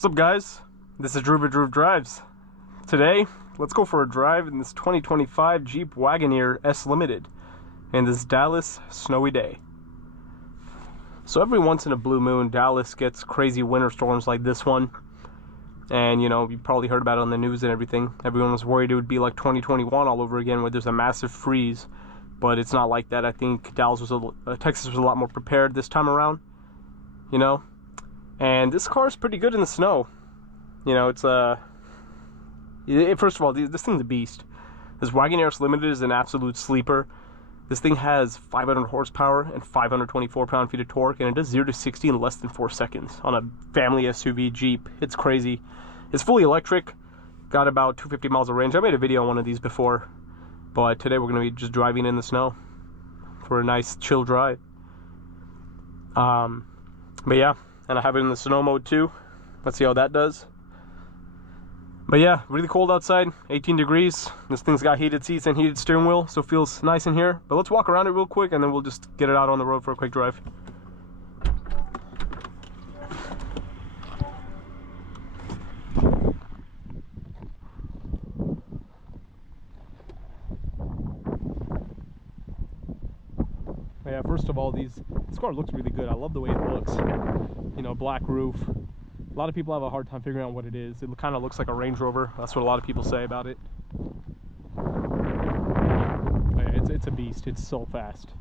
What's up, guys? This is Drew Drives. Today, let's go for a drive in this 2025 Jeep Wagoneer S Limited in this Dallas snowy day. So every once in a blue moon, Dallas gets crazy winter storms like this one. And you know, you probably heard about it on the news and everything. Everyone was worried it would be like 2021 all over again, where there's a massive freeze. But it's not like that. I think Texas was a lot more prepared this time around, you know. And this car is pretty good in the snow. You know, it's first of all, this thing's a beast. This Wagoneer S Limited is an absolute sleeper. This thing has 500 horsepower and 524 pound-feet of torque, and it does 0 to 60 in less than 4 seconds on a family SUV Jeep. It's crazy. It's fully electric, got about 250 miles of range. I made a video on one of these before, but today we're going to be just driving in the snow for a nice chill drive. But yeah. And I have it in the snow mode too. Let's see how that does. But yeah, really cold outside, 18 degrees. This thing's got heated seats and heated steering wheel, so it feels nice in here. But let's walk around it real quick and then we'll just get it out on the road for a quick drive. Yeah, first of all, this car looks really good. I love the way it looks. You know, black roof. A lot of people have a hard time figuring out what it is. It kind of looks like a Range Rover. That's what a lot of people say about it. But yeah, it's a beast. It's so fast.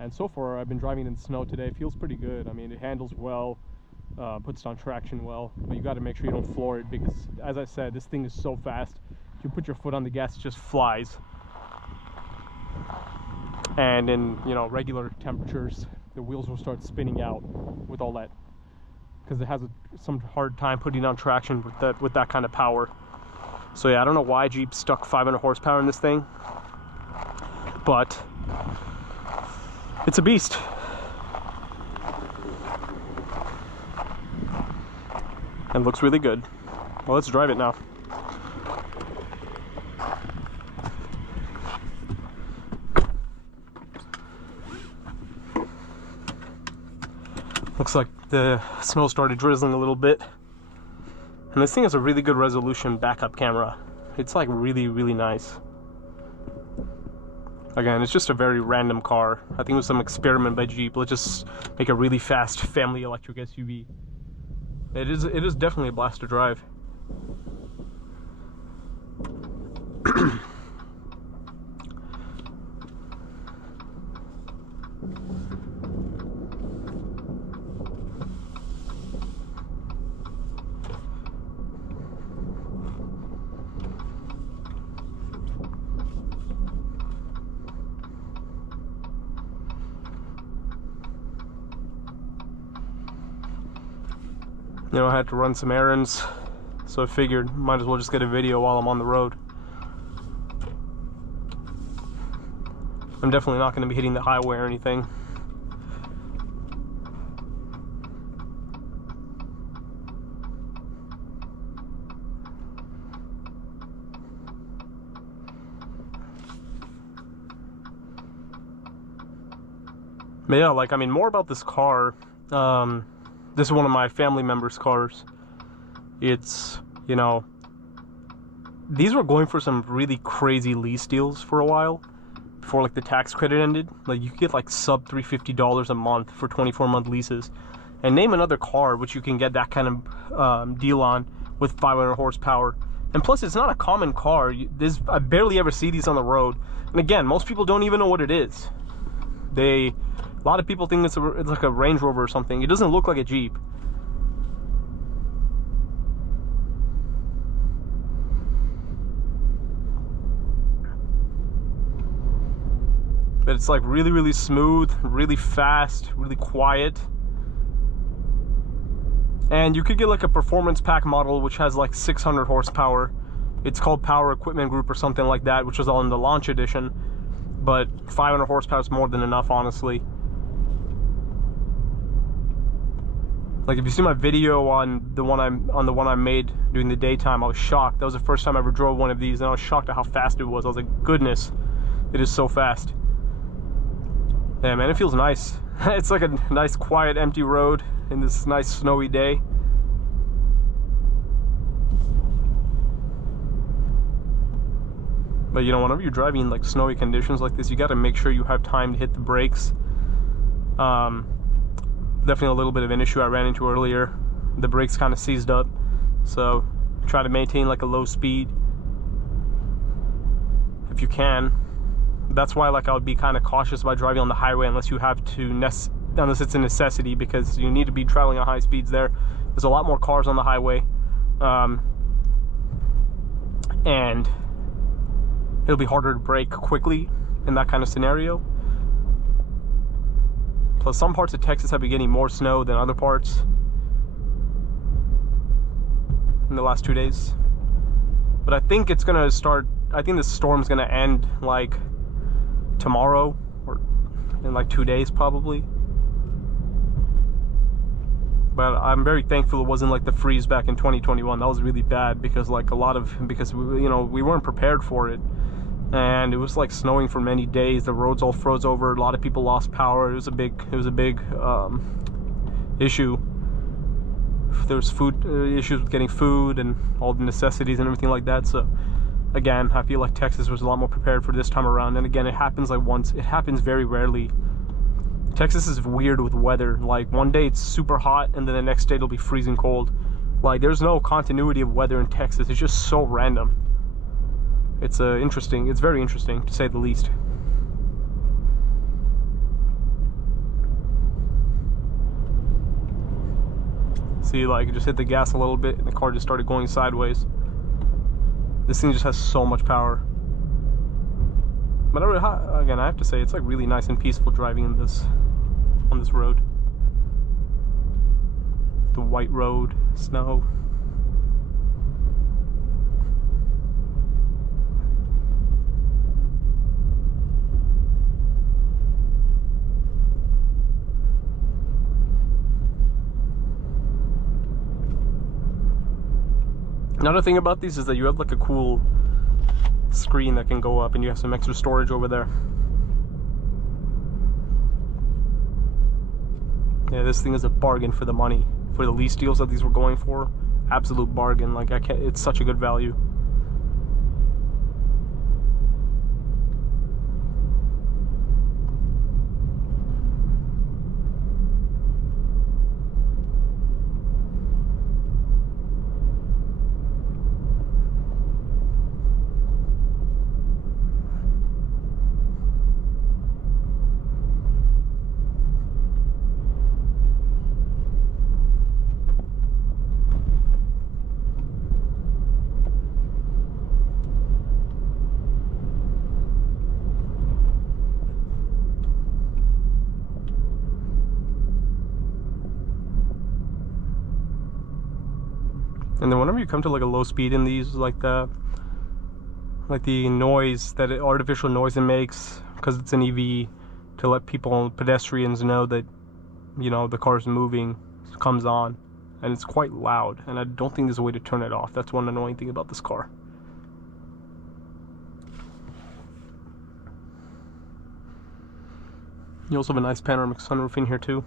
And so far, I've been driving in the snow today. It feels pretty good. I mean, it handles well, puts down traction well. But you got to make sure you don't floor it because, as I said, this thing is so fast. If you put your foot on the gas, it just flies. And in, you know, regular temperatures, the wheels will start spinning out with all that, because it has some hard time putting down traction with that kind of power. So yeah, I don't know why Jeep stuck 500 horsepower in this thing, but it's a beast. And looks really good. Well, let's drive it now. Looks like the snow started drizzling a little bit. And this thing has a really good resolution backup camera. It's like really, really nice. Again, it's just a very random car. I think it was some experiment by Jeep. Let's just make a really fast family electric SUV. It is definitely a blast to drive. You know, I had to run some errands, so I figured might as well just get a video while I'm on the road. I'm definitely not going to be hitting the highway or anything. But yeah, like, I mean, more about this car. This is one of my family members' cars. It's, you know, these were going for some really crazy lease deals for a while before like the tax credit ended. Like, you could get like sub $350 a month for 24-month leases. And name another car which you can get that kind of deal on with 500 horsepower. And plus, it's not a common car. I barely ever see these on the road. And again, most people don't even know what it is. A lot of people think it's like a Range Rover or something. It doesn't look like a Jeep. But it's like really, really smooth, really fast, really quiet. And you could get like a performance pack model which has like 600 horsepower. It's called Power Equipment Group or something like that, which was all in the launch edition. But 500 horsepower is more than enough, honestly. Like, if you see my video on the one I made during the daytime, I was shocked. That was the first time I ever drove one of these, and I was shocked at how fast it was. I was like, goodness, it is so fast. Yeah, man, it feels nice. It's like a nice, quiet, empty road in this nice snowy day. But you know, whenever you're driving in like snowy conditions like this, you got to make sure you have time to hit the brakes. Definitely a little bit of an issue I ran into earlier. The brakes kind of seized up, so try to maintain like a low speed if you can. That's why like I would be kind of cautious about driving on the highway unless you have to unless it's a necessity, because you need to be traveling at high speeds there. There's a lot more cars on the highway, and it'll be harder to brake quickly in that kind of scenario. Plus, some parts of Texas have been getting more snow than other parts in the last 2 days. But I think it's gonna start, I think this storm's gonna end like tomorrow, or in like 2 days probably. But I'm very thankful it wasn't like the freeze back in 2021. That was really bad, because like because we, you know, we weren't prepared for it. And it was like snowing for many days. The roads all froze over. A lot of people lost power. It was a big issue. There was food issues with getting food and all the necessities and everything like that. So again, I feel like Texas was a lot more prepared for this time around. And again, it happens like once. It happens very rarely. Texas is weird with weather. Like one day it's super hot, and then the next day it'll be freezing cold. Like there's no continuity of weather in Texas. It's just so random. It's interesting. It's very interesting, to say the least. See, like, I just hit the gas a little bit and the car just started going sideways. This thing just has so much power. But again, I have to say, it's like really nice and peaceful driving in on this road. The white road, snow. Another thing about these is that you have like a cool screen that can go up, and you have some extra storage over there. Yeah, this thing is a bargain for the money. For the lease deals that these were going for, absolute bargain. Like it's such a good value. And then whenever you come to like a low speed in these, like the noise, that artificial noise it makes, because it's an EV, to let people, pedestrians, know that, you know, the car's moving, comes on, and it's quite loud. And I don't think there's a way to turn it off. That's one annoying thing about this car. You also have a nice panoramic sunroof in here too.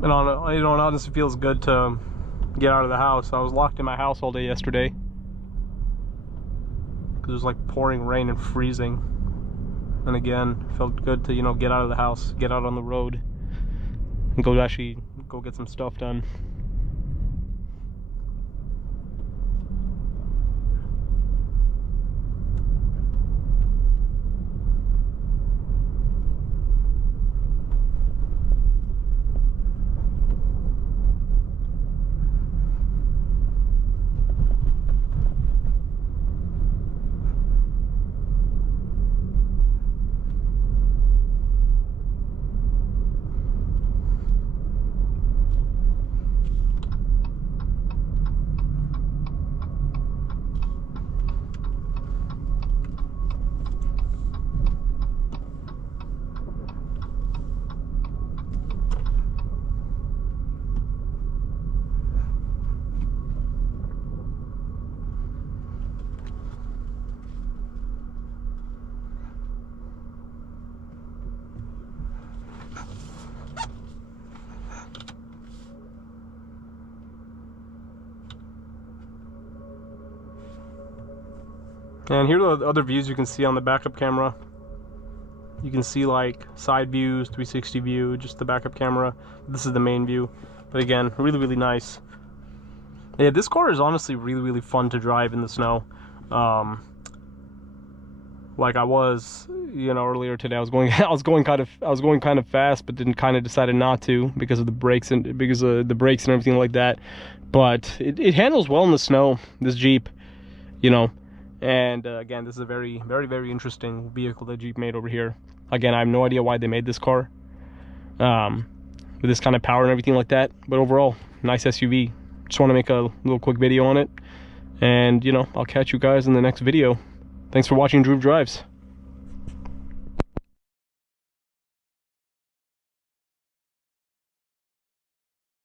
And you know, it honestly feels good to get out of the house. I was locked in my house all day yesterday because it was like pouring rain and freezing. And again, it felt good to, you know, get out of the house, get out on the road, and go get some stuff done. And here are the other views you can see on the backup camera. You can see like side views, 360 view, just the backup camera. This is the main view. But again, really, really nice. Yeah, this car is honestly really, really fun to drive in the snow. Like I was, you know, earlier today, I was going kind of fast, but then kind of decided not to because of the brakes and everything like that. But it handles well in the snow, this Jeep, you know. And again, this is a very, very, very interesting vehicle that Jeep made over here. Again, I have no idea why they made this car, with this kind of power and everything like that. But overall, nice SUV. Just want to make a little quick video on it. And, you know, I'll catch you guys in the next video. Thanks for watching Drew Drives.